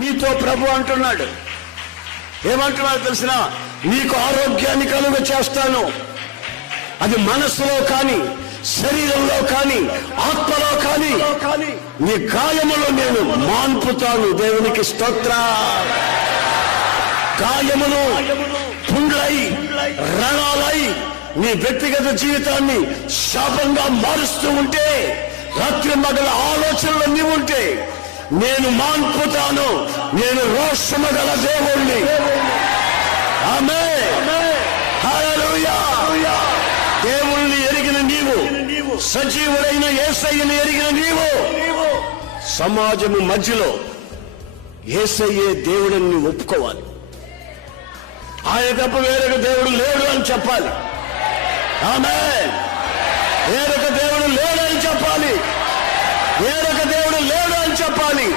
మీతో ప్రభు అంటున్నాడు ఏమంటున్నాడు తెలిసిన నీకు ఆరోగ్యాన్ని కలుగ చేస్తాను అది మనస్సులో కానీ శరీరంలో కానీ ఆత్మలో కానీ నీ గాయములో నేను మాన్పుతాను దేవునికి స్తోత్ర గాయమును పుండ్లై రణాలై నీ వ్యక్తిగత జీవితాన్ని శాపంగా మారుస్తూ ఉంటే రాత్రి మగల ఆలోచనలు ఉంటే నేను మాన్పుతాను నేను రోషము గల దేవుణ్ణి దేవుణ్ణి ఎరిగిన నీవు సజీవుడైన ఏసయ్యని ఎరిగిన నీవు సమాజము మధ్యలో ఏసయ్యే దేవుడిని ఒప్పుకోవాలి ఆయన తప్ప వేరొక దేవుడు లేడు అని చెప్పాలి ఆమె వేరొక దేవుడు లేడు అని చెప్పాలి వేరొక దేవుడు లేడు అని చెప్పాలి